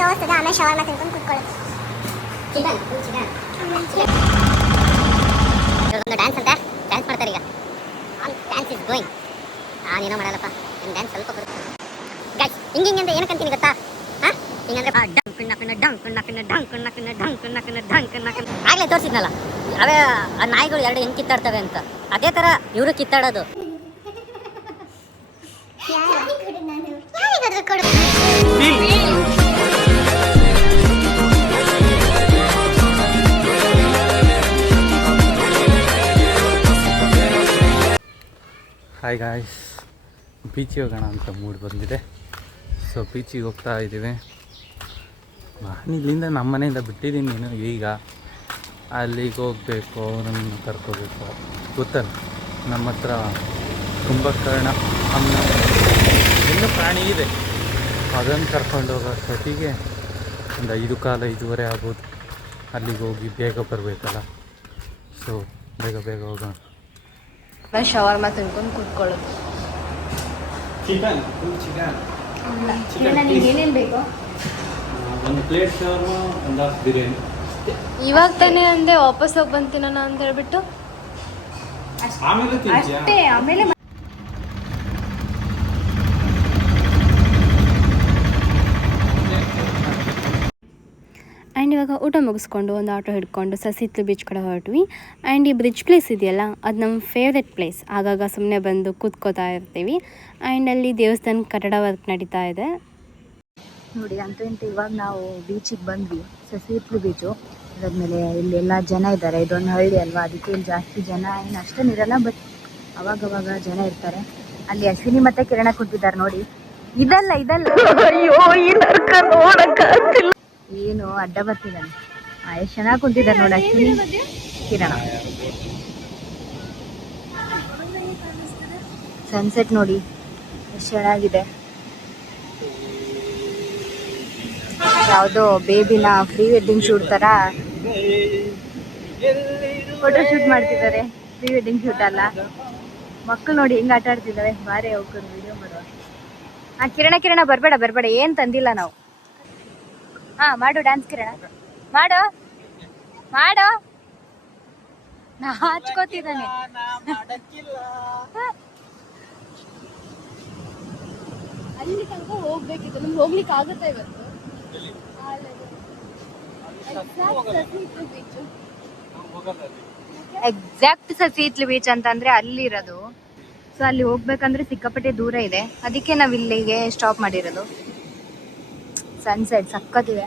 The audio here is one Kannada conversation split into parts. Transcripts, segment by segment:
ತೋರಿಸಿದ ಆಮೇಲೆ ಶವರ್ಮ ತಿನ್ಕೊಂಡು ಕೂತ್ಕೊಳ್ಳೋದು. ಡ್ಯಾನ್ಸ್ ಅಂತ ಡ್ಯಾನ್ಸ್ ಮಾಡ್ತಾರೆ ಈಗ. Dance is going. ನಾನೇನೋ ಮಾಡಲ್ಲಪ್ಪ, ನಿನ್ನ ಡ್ಯಾನ್ಸ್ ಸ್ವಲ್ಪ ಬರುತ್ತೆ ಗೈಸ್. ಹಿಂಗೆ ಅಂತ ಏನಕ್ಕಂತೀನಿ ಗೊತ್ತಾ? ಹಾಂ ಹಿಂಗಂದ್ರೆ ಆಗಲೇ ತೋರಿಸಿದ್ನಲ್ಲ ಅವೇ ಆ ನಾಯಿಗಳು ಎರಡು ಹೆಂಗೆ ಕಿತ್ತಾಡ್ತವೆ ಅಂತ, ಅದೇ ಥರ ಇವರು ಕಿತ್ತಾಡೋದು. ಹಾಯ್ ಗಾಯ್ಸ್, ಬೀಚಿಗೆ ಹೋಗೋಣ ಅಂತ ಮೂಡ್ ಬಂದಿದೆ. ಸೊ ಬೀಚಿಗೆ ಹೋಗ್ತಾ ಇದ್ದೀವಿ. ನಾನು ಇಲ್ಲಿಂದ ನಮ್ಮ ಮನೆಯಿಂದ ಬಿಟ್ಟಿದ್ದೀನಿ, ನೀನು ಈಗ ಅಲ್ಲಿಗೆ ಹೋಗಬೇಕು, ಅವನನ್ನು ಕರ್ಕೋಬೇಕು. ಗೊತ್ತಲ್ಲ, ನಮ್ಮ ಹತ್ರ ಕುಂಭಕರ್ಣ ಅನ್ನೋ ಇನ್ನೂ ಪ್ರಾಣಿ ಇದೆ, ಅದನ್ನು ಕರ್ಕೊಂಡು ಹೋಗೋ ಅಷ್ಟೊತ್ತಿಗೆ ಒಂದು 5:15 ಆಗ್ಬೋದು. ಅಲ್ಲಿಗೆ ಹೋಗಿ ಬೇಗ ಬರಬೇಕಲ್ಲ, ಸೊ ಬೇಗ ಹೋಗೋಣ. ಶವರ್ಮ ತಿನ್ಕೊಂಡು ಕೂತ್ಕೊಳ್ಳೋದು. ಏನೇನು ಬೇಕು? ಒಂದು ಪ್ಲೇಟ್ ಶವರ್ಮ, ಒಂದು ಹಾಫ್ ಬಿರಿಯಾನಿ. ಇವಾಗ ತಾನೇ ಅಂದೆ ವಾಪಸ್ ಹೋಗಿ ಬಂತೀನ ಅಂತ ಹೇಳ್ಬಿಟ್ಟು ಅಷ್ಟೇ. ಆಮೇಲೆ ಆ್ಯಂಡ್ ಇವಾಗ ಊಟ ಮುಗಿಸ್ಕೊಂಡು ಒಂದು ಆಟೋ ಹಿಡ್ಕೊಂಡು ಸಸಿತ್ಲು ಬೀಚ್ ಕಡೆ ಹೊರಟ್ವಿ. ಆ್ಯಂಡ್ ಈ ಬ್ರಿಡ್ಜ್ ಪ್ಲೇಸ್ ಇದೆಯಲ್ಲ, ಅದು ನಮ್ಮ ಫೇವ್ರೆಟ್ ಪ್ಲೇಸ್. ಆಗಾಗ ಸುಮ್ಮನೆ ಬಂದು ಕೂತ್ಕೋತಾ ಇರ್ತೀವಿ. ಆ್ಯಂಡ್ ಅಲ್ಲಿ ದೇವಸ್ಥಾನ ಕಟ್ಟಡ ವರ್ಕ್ ನಡೀತಾ ಇದೆ ನೋಡಿ. ಅಂತೂ ಇವಾಗ ನಾವು ಬೀಚಿಗೆ ಬಂದ್ವಿ, ಸಸಿಹಿತ್ಲು ಬೀಚು. ಅದಾದ್ಮೇಲೆ ಇಲ್ಲೆಲ್ಲ ಜನ ಇದ್ದಾರೆ, ಇದೊಂದು ಹಳ್ಳಿ ಅಲ್ವಾ, ಅದಕ್ಕೆ ಇಲ್ಲಿ ಜಾಸ್ತಿ ಜನ ಏನು ಅಷ್ಟೇನಿರಲ್ಲ, ಬಟ್ ಅವಾಗವಾಗ ಜನ ಇರ್ತಾರೆ. ಅಲ್ಲಿ ಅಶ್ವಿನಿ ಮತ್ತೆ ಕಿರಣ ಕೂತಿದ್ದಾರೆ ನೋಡಿ. ಇದಲ್ಲ ಅಯ್ಯೋ ಈ ನರ್ಕ ನೋಡಕ್ಕಾಗ್ತಿಲ್ಲ, ಏನು ಅಡ್ಡ ಬರ್ತಿದ್ದಾನೆ. ಎಷ್ಟು ಚೆನ್ನಾಗಿ ಕೂತಿದ್ದಾರೆ ನೋಡಿ ಅಶ್ವಿನಿ ಕಿರಣ. ಸನ್ಸೆಟ್ ನೋಡಿ ಎಷ್ಟು ಚೆನ್ನಾಗಿದೆ. ಯಾವುದೋ ಬೇಬಿನ ಪ್ರೀ ವೆಡ್ಡಿಂಗ್ ಶೂಟ್ ತರ ಫೋಟೋ ಶೂಟ್ ಮಾಡ್ತಿದ್ದಾರೆ. ಪ್ರೀ ವೆಡ್ಡಿಂಗ್ ಶೂಟ್ ಅಲ್ಲ, ಮಕ್ಕಳು ನೋಡಿ ಹೆಂಗ್ ಆಟ ಆಡ್ತಿದ್ದಾವೆ. ಬಾರಿ ಹೋಗ್ಕೊಂಡು ವಿಡಿಯೋ ಮಾಡುವ. ಕಿರಣ ಬರ್ಬೇಡ, ಏನ್ ತಂದಿಲ್ಲ ನಾವು. ಮಾಡು ಡ್ಯಾನ್ಸ್ ಕಿರಣ, ಮಾಡು ನಾ ಹಚ್ಕೋತಿದ್ದಾನೆ. ಅಲ್ಲಿ ತನಕ ಹೋಗ್ಬೇಕಿತ್ತು, ನಮ್ಗೆ ಹೋಗ್ಲಿಕ್ಕೆ ಆಗುತ್ತೆ ಇವತ್ತು. ಎಕ್ಸಾಕ್ಟ್ ಸಸಿಹಿತ್ಲು ಬೀಚ್ ಅಂತ ಅಂದ್ರೆ ಅಲ್ಲಿರೋದು. ಸೊ ಅಲ್ಲಿ ಹೋಗ್ಬೇಕಂದ್ರೆ ಸಿಕ್ಕಾಪಟ್ಟೆ ದೂರ ಇದೆ, ಅದಕ್ಕೆ ನಾವ್ ಇಲ್ಲಿಗೆ ಸ್ಟಾಪ್ ಮಾಡಿರೋದು. ಸನ್ಸೆಟ್ ಸಕ್ಕತ್ತಿದೆ.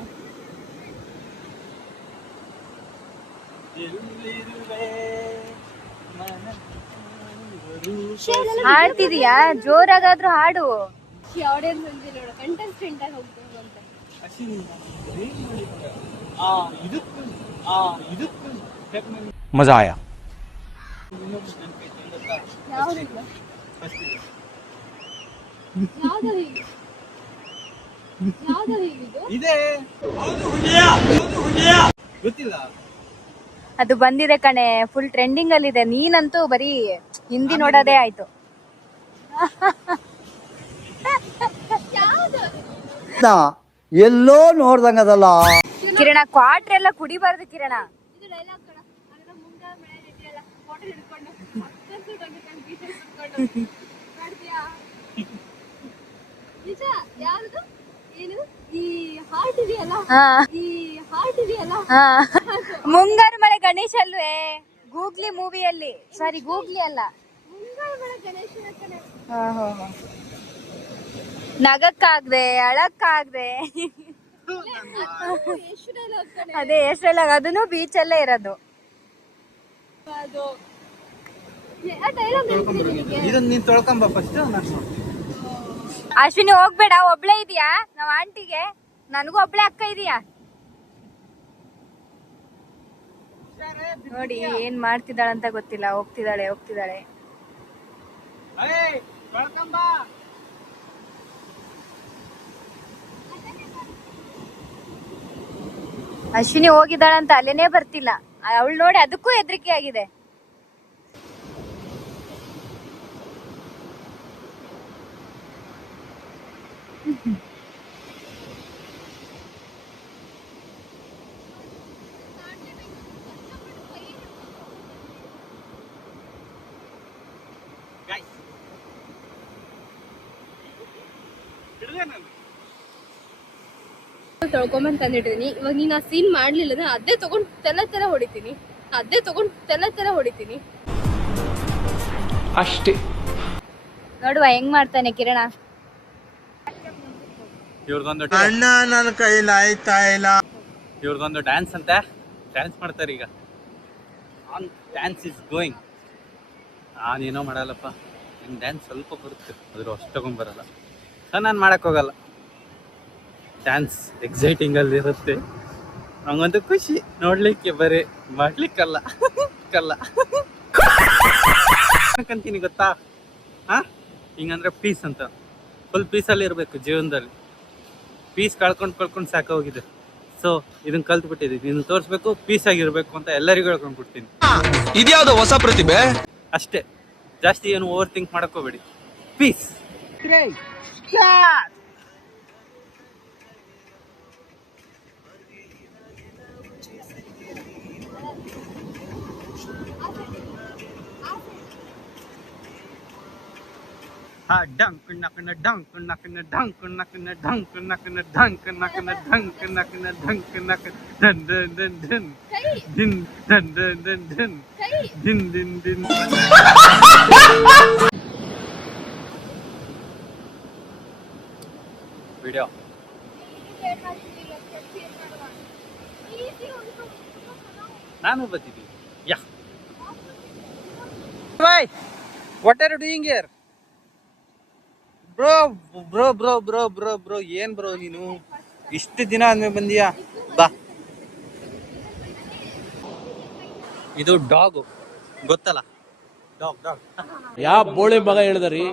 ಹಾಡ್ತಿದೀಯಾ? ಜೋರಾಗಾದ್ರೂ ಹಾಡು. ಮಜಾ ಆಯಾ. ಅದು ಬಂದಿದೆ ಕಣೆ, ಫುಲ್ ಟ್ರೆಂಡಿಂಗ್ ಅಲ್ಲಿ ಇದೆ. ನೀನಂತೂ ಬರೀ ಹಿಂದಿ ನೋಡೋದೇ ಆಯ್ತು. ಎಲ್ಲೋ ನೋಡ್ದಂಗದಲ್ಲ. ಕಿರಣ ಕ್ವಾಟ್ರ್ ಎಲ್ಲ ಕುಡಿಬಾರ್ದು ಕಿರಣ. ಮುಂಗಾರು ಮಳೆ ಗಣೇಶ ಅಲ್ವೇ? ಗೂಗ್ಲಿ ಮೂವಿಯಲ್ಲಿ, ಸಾರಿ ಗೂಗ್ಲಿ ಅಲ್ಲ, ನಗಕ್ಕಾಗ್ದೆ ಅಳಕ್ಕಾಗ್ದೆ. ಅದೇ ಎಷ್ಟೆಲ್ಲ, ಅದನ್ನು ಬೀಚ್ ಅಲ್ಲೇ ಇರೋದು. ಅಶ್ವಿನಿ ಹೋಗ್ಬೇಡ, ಒಬ್ಳೆ ಇದೀಯಾ? ನಾವ್ ಆಂಟಿಗೆ, ನನಗೂ ಒಬ್ಳೆ ಅಕ್ಕ ಇದೀಯಾ? ನೋಡಿ ಏನ್ ಮಾಡ್ತಿದ್ದಾಳಂತ ಗೊತ್ತಿಲ್ಲ. ಹೋಗ್ತಿದ್ದಾಳೆ. ಅಶ್ವಿನಿ ಹೋಗಿದ್ದಾಳಂತ ಅಲ್ಲೇನೇ ಬರ್ತಿಲ್ಲ. ಅವಳು ನೋಡಿ ಅದಕ್ಕೂ ಹೆದರಿಕೆ ಆಗಿದೆ. ತೊಳ್ಕೊಂಬಂದು ತಂದಿಟ್ಟಿದ್ದೀನಿ. ಇವಾಗ ನೀನು ಆ ಸೀನ್ ಮಾಡ್ಲಿಲ್ಲ ಅಂದ್ರೆ ಅದೇ ತಗೊಂಡು ತೆಲ ಹೊಡಿತೀನಿ ಅಷ್ಟೇ. ನೋಡುವ ಹೆಂಗ್ ಮಾಡ್ತಾನೆ ಕಿರಣ. ಇವ್ರದೊಂದು ಅಣ್ಣ ನನ್ನ ಕೈಲಿ ಆಯ್ತಾ ಇಲ್ಲ. ಇವ್ರದೊಂದು ಡ್ಯಾನ್ಸ್ ಅಂತೆ, ಡ್ಯಾನ್ಸ್ ಮಾಡ್ತಾರೆ ಈಗ. Dance is going. ನಾನೇನೋ ಮಾಡಲ್ಲಪ್ಪ, ನಂಗೆ ಡ್ಯಾನ್ಸ್ ಸ್ವಲ್ಪ ಬರುತ್ತೆ, ಅದ್ರ ಅಷ್ಟೊಂದು ಬರಲ್ಲ. ನಾನು ಮಾಡೋಕ್ಕೋಗಲ್ಲ. ಡ್ಯಾನ್ಸ್ ಎಕ್ಸೈಟಿಂಗಲ್ಲಿರುತ್ತೆ, ನಂಗೊಂದು ಖುಷಿ ನೋಡ್ಲಿಕ್ಕೆ, ಬರೀ ಮಾಡ್ಲಿಕ್ಕಲ್ಲ ಕಲ್ಲ ಕಂತೀನಿ ಗೊತ್ತಾ. ಹಿಂಗಂದ್ರೆ ಪೀಸ್ ಅಂತ, ಫುಲ್ ಪೀಸಲ್ಲಿ ಇರಬೇಕು ಜೀವನದಲ್ಲಿ. ಪೀಸ್ ಕಳ್ಕೊಂಡು ಸಾಕೋಗಿದೆ. ಸೊ ಇದನ್ನ ಕಲ್ತ್ಬಿಟ್ಟಿದ್ದೀನಿ, ಇದನ್ನ ತೋರಿಸ್ಬೇಕು, ಪೀಸ್ ಆಗಿರ್ಬೇಕು ಅಂತ ಎಲ್ಲರಿಗೂ ಹೇಳ್ಕೊಂಡು ಕೊಡ್ತೀನಿ. ಇದ್ಯಾವುದೋ ಹೊಸ ಪ್ರತಿಭೆ ಅಷ್ಟೇ, ಜಾಸ್ತಿ ಏನು ಓವರ್ ಥಿಂಕ್ ಮಾಡಕೋಬೇಡಿ. ಪೀಸ್. ಡಂಕ್ ನಕನ ಡಂಕ್ ನಕನ ಡಂಕ್ ನಕನ ಡಂಕ್ ನಕನ ಡಂಕ್ ನಕನ ಡಂಕ್ ನಕನ ಡಂಕ್ ನಕ ಧನ್ ಧನ್ ಧನ್ ಧನ್ ದಿನ್ ಧನ್ ಧನ್ ಧನ್ ಧನ್ ದಿನ್ ದಿನ್ ದಿನ್. ವಿಡಿಯೋ ನಾನು ಬರ್ತಿದ್ದೀನಿ. Ya boy, what are you doing here? Bro ಏನ್ ಬ್ರೋ ನೀನು ಇಷ್ಟು ದಿನ ಆದ್ಮೇಲೆ ಬಂದಿಯಾ? ಬಾ. ಇದು ಡಾಗು, ಗೊತ್ತಲ್ಲ, ಡಾಗ್. ಯಾವ ಬೋಳಿ ಮಗ ಹೇಳಿದ್ರಿ?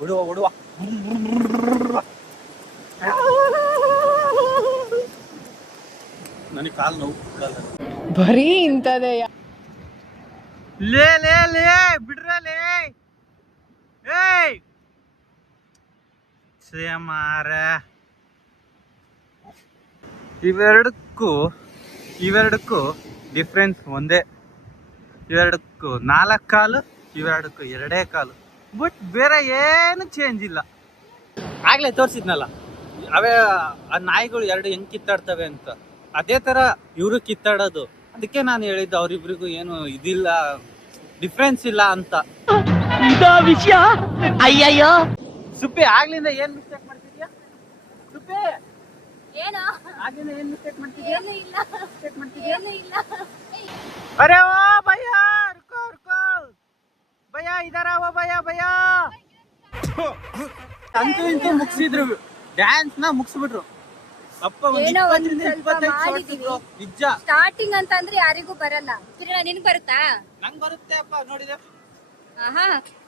ಹೊಡುವ ನನಗೆ ಕಾಲು ನೋವು. ಬರೀ ಇಂಥದೇ. ಲೇ ಬಿಡ್ರಲೇ. ಏಯ್ ಮಾರ, ಇವೆರಡಕ್ಕೂ ಡಿಫ್ರೆನ್ಸ್ ಒಂದೇ. ಇವೆರಡಕ್ಕೂ 4 ಕಾಲು, ಇವೆರಡಕ್ಕೂ 2 ಕಾಲು, ಬಟ್ ಬೇರೆ ಏನು ಚೇಂಜ್ ಇಲ್ಲ. ಆಗ್ಲೇ ತೋರಿಸಿದ್ನಲ್ಲ, ಅವೇ ಆ ನಾಯಿಗಳು 2 ಹೆಂಗ್ ಕಿತ್ತಾಡ್ತವೆ ಅಂತ, ಅದೇ ತರ ಇವರು ಕಿತ್ತಾಡೋದು. ಅದಕ್ಕೆ ನಾನು ಹೇಳಿದ್ದು ಅವ್ರಿಬ್ರಿಗೂ ಏನು ಇದಿಲ್ಲ, ಡಿಫ್ರೆನ್ಸ್ ಇಲ್ಲ ಅಂತ. ವಿಷಯ ಅಯ್ಯಯ್ಯೋ. ಸುಪ್ಪಿ, ಆಗ್ಲಿಂದ ಏನ್ ಮಿಸ್ಟೇಕ್ ಮಾಡ್ತಿದ್ಯಾ? ಸುಪ್ಪಿ, ಏನೋ ಆಗ್ಲಿಂದ ಏನ್ ಮಿಸ್ಟೇಕ್ ಮಾಡ್ತಿದ್ಯಾ? ಏನು ಇಲ್ಲ. ಅರೆ ಓ ಭಯ್ಯ, ರುಕೋ ಭಯ್ಯ, ಇದರ ಓ ಭಯ್ಯ. ಅಂತೂ ಇಂತೂ ಮುಗಿಸಿದ್ರು, ಡ್ಯಾನ್ಸ್ ನ ಮುಗಿಸ್ಬಿಟ್ರು. ಅಪ್ಪ ಏನೋ ಒಂದ್ ಸ್ವಲ್ಪ 25 ಮಾಡಿದೀವಿ. ನಿಜ. ಸ್ಟಾರ್ಟಿಂಗ್ ಅಂತ ಅಂದ್ರೆ ಯಾರಿಗೂ ಬರಲ್ಲ. ಕಿರಣ, ನಿನ್ಗೆ ಬರುತ್ತಾ? ನಂಗ್ ಬರುತ್ತೆ ಅಪ್ಪ, ನೋಡಿದೆ. ಆಹಾ,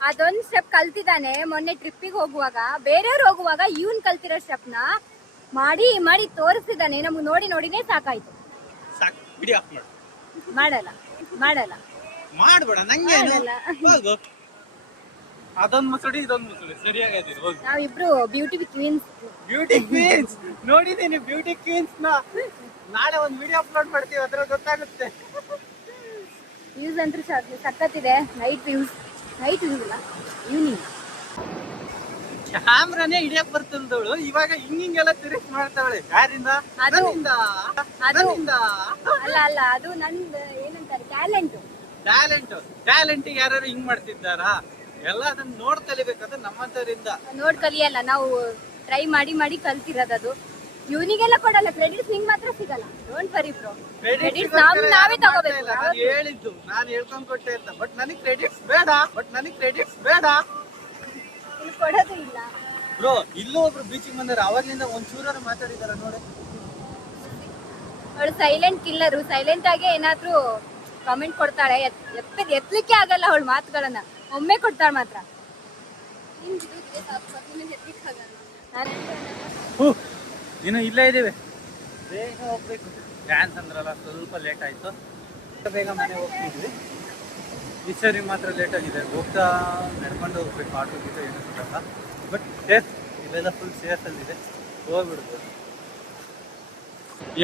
ಅದೊಂದ್ ಸ್ಟೆಪ್ ಕಲ್ತಿದ್ದಾನೆ. ಮೊನ್ನೆ ಟ್ರಿಪ್ಪಿಗೆ ಹೋಗುವಾಗ, ಬೇರೆಯವ್ರು ಹೋಗುವಾಗ ಇವನ್ ಕಲ್ತಿರೋ ಸ್ಟೆಪ್ ನ ಮಾಡಿ ತೋರಿಸ್ತಿದ್ದಾನೆ. ನಮ್ಗೆ ನೋಡಿನೇ ಸಾಕಾಯ್ತು. ಸಾಕು, ವಿಡಿಯೋ ಆಫ್ ಮಾಡು. ಮಾಡಲ್ಲ ಮಾಡ್ಬೇಡ, ನಂಗೆ ಮಾಡಲ್ಲ. ಹೋಗು. ಅದೊಂದು ಮುಸುಡಿ, ಇದೊಂದು ಮುಸುಡಿ, ಸರಿಯಾಗಿದೆ. ಹೋಗಿ. ನಾವಿಬ್ರು ಬ್ಯೂಟಿ ಕ್ವೀನ್ಸ್. ನೋಡಿದೀನಿ ಬ್ಯೂಟಿ ಕ್ವೀನ್ಸ್ ನ. ನಾಳೆ ಒಂದು ವಿಡಿಯೋ ಅಪ್ಲೋಡ್ ಮಾಡ್ತೀವಿ, ಅದ್ರಲ್ಲಿ ಗೊತ್ತಾಗುತ್ತೆ. ವ್ಯೂಸ್ ಅಂತೂ ಸಖತ್ತಿದೆ. ನೈಟ್ ವ್ಯೂಸ್ ಇಲ್ಲ, ಈವ್ನಿಂಗ್. ಕ್ಯಾಮ್ರಾನೇ ಹಿಡಿಯಕ್ ಬರ್ತಂದವಳು ಇವಾಗ ಹಿಂಗೆಲ್ಲ ತಿರುಗಿ ಮಾಡ್ತಾವಳೆ. ಯಾರಿಂದ? ಅದು ನನ್ನಿಂದ. ಅಲ್ಲ, ಅದು ನಂದು ಏನಂತಾರೆ, ಟ್ಯಾಲೆಂಟ್ ಯಾರು ಹಿಂಗ್ ಮಾಡ್ತಿದ್ದಾರಾ? ಎಲ್ಲ ಅದನ್ನ ನೋಡ್ ಕಲಿಬೇಕಾದ್ರೆ ನಮ್ಮಂತವರಿಂದ ನೋಡ್ ಕಲಿಯಲ್ಲ, ನಾವು ಟ್ರೈ ಮಾಡಿ ಕಲ್ತಿರೋದು. ಇವನಿಗೆಲ್ಲ ಕೊಡಲ್ಲ ಕ್ರೆಡಿಟ್ಸ್, ನಿಂಗೆ ಮಾತ್ರ ಸಿಗಲ್ಲ. ಡೋಂಟ್ ವರಿ ಬ್ರೋ, ಕ್ರೆಡಿಟ್ಸ್ ನಾವೇ ತಗೋಬೇಕು. ನಾನು ಹೇಳ್ಕೊಂಡ್ ಕೊಟ್ಟೆ ಅಂತ, ಬಟ್ ನನಗೆ ಕ್ರೆಡಿಟ್ಸ್ ಬೇಡ. ಇಲ್ಲಿ ಕೊಡೋದು ಇಲ್ಲ ಬ್ರೋ. ಇಲ್ಲೂ ಒಬ್ರು ಬೀಚಿಗೆ ಬಂದಾರೆ, ಅವಾಗ್ಲಿಂದ ಒಂಚೂರು ಮಾತಾಡಿದಾರ ನೋಡಿ. ಅವಳು ಸೈಲೆಂಟ್ ಕಿಲ್ಲರು. ಸೈಲೆಂಟ್ ಆಗಿ ಏನಾದ್ರೂ ಕಾಮೆಂಟ್ ಕೊಡ್ತಾಳೆ, ಎತ್ತಲಿಕ್ಕೆ ಆಗಲ್ಲ ಅವಳ ಮಾತುಗಳನ್ನ. ಒಮ್ಮೆ ಕೊಡ್ತಾಳೆ ಮಾತ್ರ. ಇನ್ನು ಇಲ್ಲೇ ಇದೀವಿ, ಬೇಗ ಹೋಗ್ಬೇಕು. ಡ್ಯಾನ್ಸ್ ಅಂದ್ರಲ್ಲ, ಸ್ವಲ್ಪ ಲೇಟ್ ಆಯ್ತು. ಬೇಗ ಮನೆ ಹೋಗ್ತಿದ್ವಿ. ಈ ಸರಿ ಮಾತ್ರ ಲೇಟ್ ಆಗಿದೆ. ಹೋಗ್ತಾ ನಡ್ಕೊಂಡು ಹೋಗ್ಬೇಕು, ಆಟೋ ಗೀಟೋ ಏನೂ ಸಿಗಲ್ಲ. ಬಟ್ ಸೇಫ್, ಇಲ್ಲೆಲ್ಲ ಫುಲ್ ಸೇಫಲ್ಲಿದೆ, ಹೋಗ್ಬಿಡ್ಬೋದು.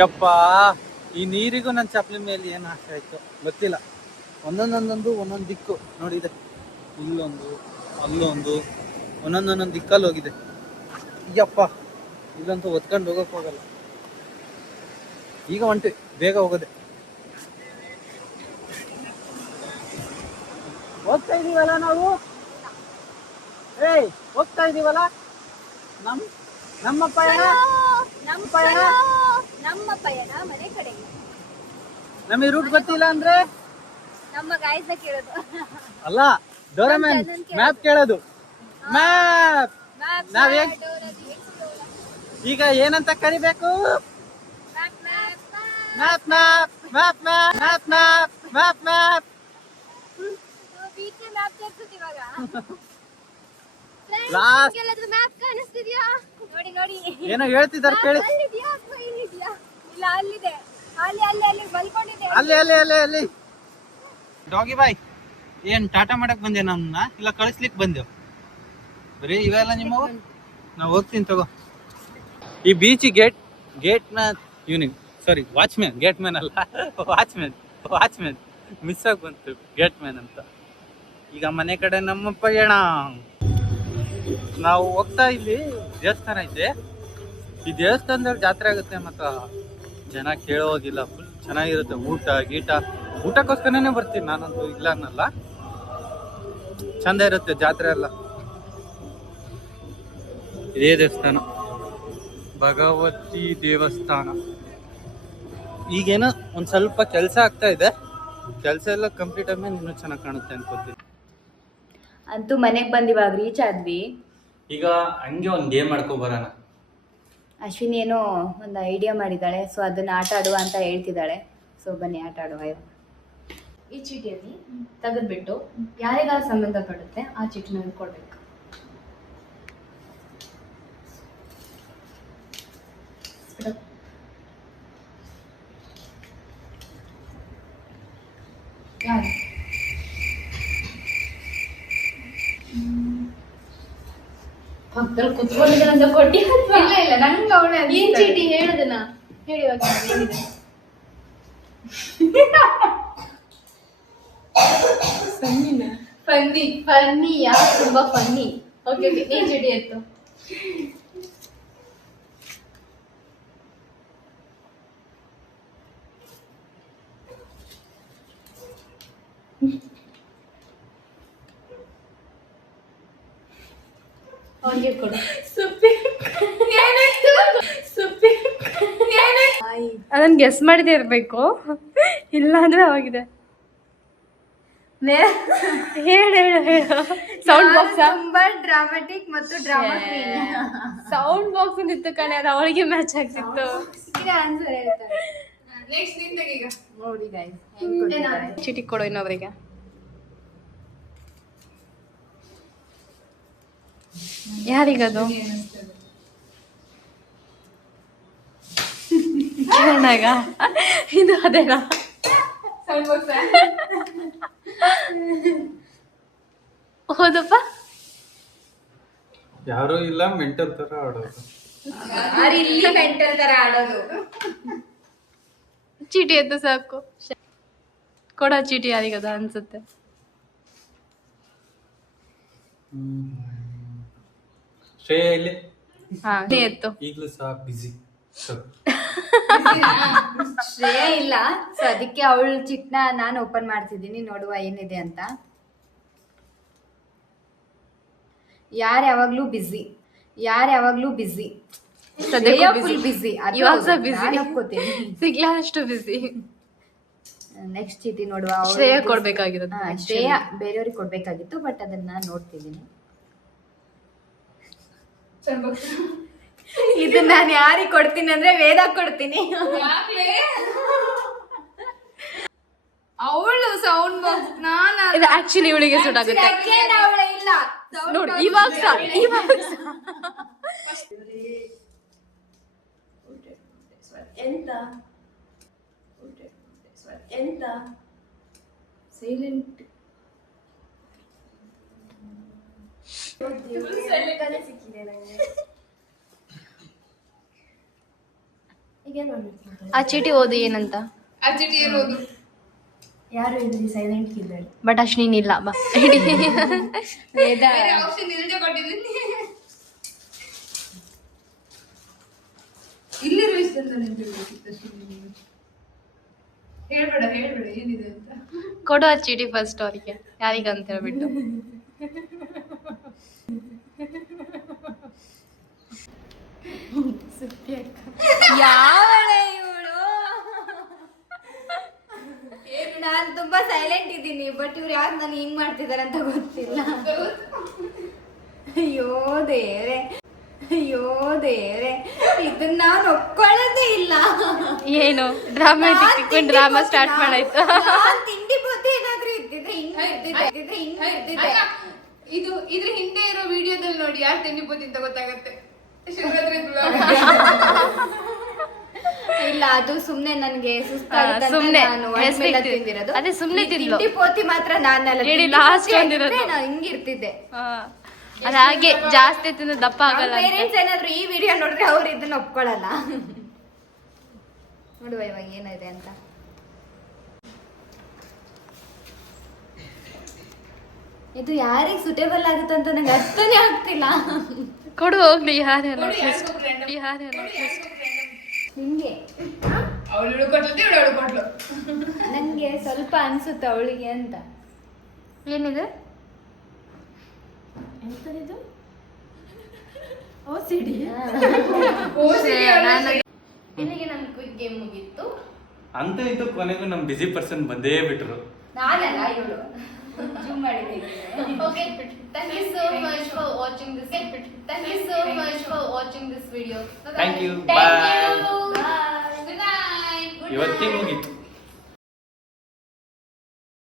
ಯಪ್ಪ, ಈ ನೀರಿಗೂ ನನ್ನ ಚಪ್ಪಲಿ ಮೇಲೆ ಏನು ಆಸೆ ಆಯ್ತು ಗೊತ್ತಿಲ್ಲ. ಒಂದೊಂದು ದಿಕ್ಕು ನೋಡಿದೆ, ಇಲ್ಲೊಂದು, ಅಲ್ಲೊಂದು, ಒಂದೊಂದು ದಿಕ್ಕಲ್ಲಿ ಹೋಗಿದೆ. ಅಯ್ಯಪ್ಪ ಇಲ್ಲಂತೂ ಒತ್ಕೊಂಡು ಹೋಗಕ್ಕೆ ಹೋಗಲ್ಲ. ಈಗ ಹೊಂಟಿ ಬೇಗ ಹೋಗೋದೆ. ಹೋಗ್ತಾ ಇದೀವಲ್ಲ ನಾವು. ಹೋಗ್ತಾ ಇದೀವಲ್ಲ. ನಮ್ಮ ಪಯಣ ಮನೆ ಕಡೆಗೆ. ನಮಗೆ ರೂಟ್ ಗೊತ್ತಿಲ್ಲ ಅಂದ್ರೆ ನಮ್ಮ ಗಾಯ್ಸ್ನ ಕೇಳೋದು ಅಲ್ಲ, ಡೋರೆಮನ್ ಮ್ಯಾಪ್ ಕೇಳೋದು. ಮ್ಯಾಪ್ ನಾವ್ ಈಗ ಏನಂತ ಕರಿಬೇಕು? Map map map map map map map. Last ನೋಡಿ ನೋಡಿ ಏನೋ ಹೇಳ್ತಿದ್ದಾರೆ ಕೇಳಿ. ಇಲ್ಲ ಅಲ್ಲಿದೆ, ಅಲ್ಲಿ ಅಲ್ಲಿ ಅಲ್ಲಿ ಬಲ್ಕೊಂಡಿದೆ. ಅಲ್ಲಿ ಅಲ್ಲಿ ಅಲ್ಲಿ ಅಲ್ಲಿ ಡಾಗಿ ಬಾಯ್, ಏನ್ ಟಾಟಾ ಮಾಡಕ್ ಬಂದೆ ನಮ್ಮನ್ನ ಇಲ್ಲ ಕಳಿಸ್ಲಿಕ್ ಬಂದೆವು? ಬರೀ ಇವೆಲ್ಲ ನಿಮ್ಮವು. ನಾವು ಹೋಗ್ತೀನಿ ತಗೋ. ಈ ಬೀಚ್ ಗೇಟ್ ಮ್ಯಾನ್ ಇವನಿಗೆ, ಸಾರಿ ವಾಚ್ಮ್ಯಾನ್, ಗೇಟ್ ಮ್ಯಾನ್ ಅಲ್ಲ, ವಾಚ್ಮ್ಯಾನ್ ಮಿಸ್ ಆಗಿ ಬಂತು, ಗೇಟ್ ಮ್ಯಾನ್ ಅಂತ. ಈಗ ಮನೆ ಕಡೆ ನಮ್ಮ ಪಯಣ. ನಾವು ಹೋಗ್ತಾ ಇಲ್ಲಿ ದೇವಸ್ಥಾನ ಐತೆ. ಈ ದೇವಸ್ಥಾನದಲ್ಲಿ ಜಾತ್ರೆ ಆಗುತ್ತೆ, ಮತ್ತು ಜನ ಕೇಳೋಗಿಲ್ಲ. ಫುಲ್ ಚೆನ್ನಾಗಿರುತ್ತೆ. ಊಟಕ್ಕೋಸ್ಕರನೇ ಬರ್ತೀನಿ ನಾನಂತೂ, ಇಲ್ಲ ಅನ್ನಲ್ಲ. ಚಂದ ಇರುತ್ತೆ ಜಾತ್ರೆ ಎಲ್ಲ. ಇದೇ ದೇವಸ್ಥಾನ, ಭಗವತಿ ದೇವಸ್ಥಾನ. ಈಗೇನೋ ಒಂದು ಸ್ವಲ್ಪ ಕೆಲಸ ಆಗ್ತಾ ಇದೆ. ಕೆಲಸ ಎಲ್ಲ ಕಂಪ್ಲೀಟ್ ಆದ್ಮೇಲೆ ಇನ್ನೂ ಚೆನ್ನಾಗಿ ಕಾಣುತ್ತೆ ಅನ್ಕೋತೀನಿ. ಅಂತೂ ಮನೆಗೆ ಬಂದು ಇವಾಗ ರೀಚ್ ಆದ್ವಿ. ಈಗ ಹಂಗೆ ಒಂದು ಗೇಮ್ ಆಡ್ಕೊ ಬರೋಣ. ಅಶ್ವಿನಿ ಏನೋ ಒಂದು ಐಡಿಯಾ ಮಾಡಿದ್ದಾಳೆ, ಸೊ ಅದನ್ನ ಆಟ ಆಡುವ ಅಂತ ಹೇಳ್ತಿದ್ದಾಳೆ. ಸೊ ಬನ್ನಿ ಆಟ ಆಡುವ. ಈ ಚೀಟಿಯಲ್ಲಿ ತೆಗೆದ್ಬಿಟ್ಟು ಯಾರಿಗಾರ ಸಂಬಂಧಪಡುತ್ತೆ ಆ ಚೀಟಿನ ಕೊಡ್ಬೇಕು. ಯಾರು? ಪಕ್ಕದಲ್ಲಿ ಕುತ್ಕೊಂಡಿದ್ದಾನಂತ ಕೊಟ್ಟಿ? ಇಲ್ಲ ನಂಗೆ ಅವಳೆ ಏನ್ ಚೀಟಿ ಹೇಳುದನ್ನ ಹೇಳಿ. ಏನಿದೆ? ಫನ್ನಿ ಯಾರು? ತುಂಬಾ ಫನ್ನಿ. ಓಕೆ ಓಕೆ, ನೀನ್ ಚೀಟಿ ಎತ್ತು. ಅವ್ರಿಗೆ ಕೊಡು. ಅದನ್ನ ಗೆಸ್ ಮಾಡದೇ ಇರ್ಬೇಕು, ಇಲ್ಲ ಅಂದ್ರೆ ಆಗಿದೆ. ಹೇಳು ಹೇಳು ಹೇಳು. ಸೌಂಡ್ ಬಾಕ್ಸ್ ತುಂಬಾ ಡ್ರಾಮಾಟಿಕ್ ಮತ್ತು ಡ್ರಾಮಾ ಸೌಂಡ್ ಬಾಕ್ಸ್ ಇತ್ತು ಕಣೆ, ಅದು ಅವಳಿಗೆ ಮ್ಯಾಚ್ ಆಗ್ತಿತ್ತು. ಆನ್ಸರ್ ಹೇಳ್ತಾರೆ. ನೋಡಿ ಗೈಸ್, ಚೀಟಿ ಕೊಡು ಇನ್ನೊಬ್ರಿಗೆ. ಯಾರಿಗದು? ಕಿರಣಾಗ? ಇದು ಅದೇನಾ? ಹೌದಪ್ಪ. ಯಾರು ಇಲ್ಲ, ಮೆಂಟಲ್ ತರ ಆಡೋದು. ಇಲ್ಲಿ ಮೆಂಟಲ್ ತರ ಆಡೋದು. ಚೀಟಿ ಎದ್ದು ಸಾಕು. ಕೊಡೋ ಚೀಟಿ ಯಾರಿಗದ ಅನ್ಸುತ್ತೆ. ಶ್ರೇಯ ಇಲ್ಲಿ. ಹಾ ಎತ್ತು. ಈಗಲೂ ಸಹ ಬಿಸಿ. ಶ್ರೇಯ ಇಲ್ಲ, ಸೊ ಅದಕ್ಕೆ ಅವಳ ಚಿಟ್ನ ನಾನು ಓಪನ್ ಮಾಡ್ತಿದ್ದೀನಿ, ನೋಡುವ ಏನಿದೆ ಅಂತ. ಯಾವಾಗ್ಲೂ ಬಿಸಿ. ಫುಲ್ ಬಿಸಿ. ಇವಾಗ ಸಿಗ್ಲಾ ಅಷ್ಟು ಬಿಸಿ. ನೆಕ್ಸ್ಟ್ ಚೀಟಿ ನೋಡುವ. ಶ್ರೇಯ ಕೊಡ್ಬೇಕಾಗಿರೋದು. ಶ್ರೇಯ ಬೇರೆಯವ್ರಿಗೆ ಕೊಡ್ಬೇಕಾಗಿತ್ತು, ಬಟ್ ಅದನ್ನ ನೋಡ್ತಿದ್ದೀನಿ. ಇದನ್ನ ನಾನು ಯಾರಿಗೆ ಕೊಡ್ತೀನಿ ಅಂದ್ರೆ ವೇದ ಕೊಡ್ತೀನಿ. ಅವಳು ಸೌಂಡ್ ಬಾಕ್ಸ್ ಇದು ಆಕ್ಚುಲಿ ಇವಳಿಗೆ ಸೂಟ್ ಆಗುತ್ತೆ. ಇಲ್ಲ ನೋಡಿ ಇವಾಗ ಎಂತ ಸೈಲೆಂಟ್. ಆ ಚೀಟಿ ಓದು ಏನಂತ. ಯಾರು ಇದ್ರಿ ಸೈಲೆಂಟ್ ಕಿಲ್ಲರ್? ಬಟ್ ಅಶ್ವಿನಿ ಇಲ್ಲ. ಬಾ ಹಿಡಿ. ಇಲ್ಲಿರೋ ಇಷ್ಟಂತ ನಿಂತಿರ್ಬೇಕಿತ್ತಷ್ಟು ಹೇಳ್ಬೇಡ ಏನಿದೆ ಅಂತ. ಕೊಡು ಆ ಚೀಟಿ ಫಸ್ಟ್ ಅವರಿಗೆ ಯಾರಿಗಂತ ಹೇಳ್ಬಿಟ್ಟು. ಯಾವಳೆ ಇವಳು? ನಾನು ತುಂಬಾ ಸೈಲೆಂಟ್ ಇದ್ದೀನಿ, ಬಟ್ ಇವ್ರು ಯಾರು ನಾನು ಹಿಂಗ್ ಮಾಡ್ತಿದಾರೆ ಅಂತ ಗೊತ್ತಿಲ್ಲ. ಅಯ್ಯೋ ದೇವ್ರೆ, ಇದನ್ನ ನಾನು ಒಪ್ಕೊಳ್ಳೋದೇ ಇಲ್ಲ. ಏನು ಡ್ರಾಮಾ ಸ್ಟಾರ್ಟ್ ಮಾಡಾಯ್ತು. ನಾನ್ ತಿಂಡಿ ಬುದ್ಧಿ ಏನಾದ್ರೂ ಇದ್ದಿದ್ರೆ ಹಿಂಗ್ ಇರ್ತಿದ್ದೆ. ಇದು ಇದ್ರ ಹಿಂದೆ ಇರೋ ವಿಡಿಯೋದಲ್ಲಿ ನೋಡಿ ಯಾರು ತಿಂಡಿ ಬೂತಿ ಅಂತ ಗೊತ್ತಾಗತ್ತೆ. ಇಲ್ಲ, ಅದು ಸುಮ್ನೆ ನನ್ಗೆ ಸುಸ್ತಾಗಿತ್ತು ಅಂತ ಸುಮ್ನೆ ನಾನು ಹೆಸ್ರಿಗೆ ಒಣಮೆಲ್ಲ ತಿಂದಿರೋದು. ಅದೇ ಸುಮ್ನೆ ಈ ತಿಂದ್ಲು. ತಿಂಡಿ ಪೋತಿ ಮಾತ್ರ ನಾನಲ್ಲ. ಹೇಳಿ ತಿಂಡಿ last ಪೋತಿ ಒಂದಿರೋದು. ಆಗಿದ್ರೆ ನಾನು ಹಿಂಗಿರ್ತಿದ್ದೆ. ಅದು ಹಾಗೆ ಜಾಸ್ತಿ ತಿಂದು ದಪ್ಪ ಆಗಲ್ಲ ಅಂತ. ಪೇರೆಂಟ್ಸ್ ಏನಾದ್ರು ಈ ವಿಡಿಯೋ ನೋಡಿದ್ರೆ ಅವ್ರು ಇದನ್ನ ಒಪ್ಕೊಳ್ಳಲ್ಲ. ನೋಡುವ ಇವಾಗ ಏನಿದೆ ಅಂತ. ಇದು ಯಾರಿಗೆ ಸುಟೇಬಲ್ ಆಗುತ್ತೆ ಅಂತ ನಂಗೆ ಅರ್ಥನೇ ಆಗ್ತಿಲ್ಲ. ಕೊಡು ಹೋಗ್ಲಿ ಯಾರೇನೋ ನಿಂಗೆ ಅವಳು ಕೊಟ್ಲು. ನಂಗೆ ಸ್ವಲ್ಪ ಅನ್ಸುತ್ತೆ ಅವಳಿಗೆ ಅಂತ. ಏನಿದೆ ಇಲ್ಲಿಗೆ ನಮ್ ಕ್ವಿಕ್ ಗೇಮ್ ಮುಗೀತು. ಅಂತ ಇದ್ದು ಕೊನೆಗೂ ನಮ್ಮ ಬಿಸಿ ಪರ್ಸನ್ ಬಂದೇ ಬಿಟ್ರು. ನಾನಲ್ಲ ಇವಳು ಜೂಮ್ ಮಾಡಿದ್ದೆ. Okay, thank you so much for watching this. Thank you so much for watching this video. Thank you. Thank Bye. you. Bye. Good night. ಇವತ್ತೇ ಮುಗೀತು.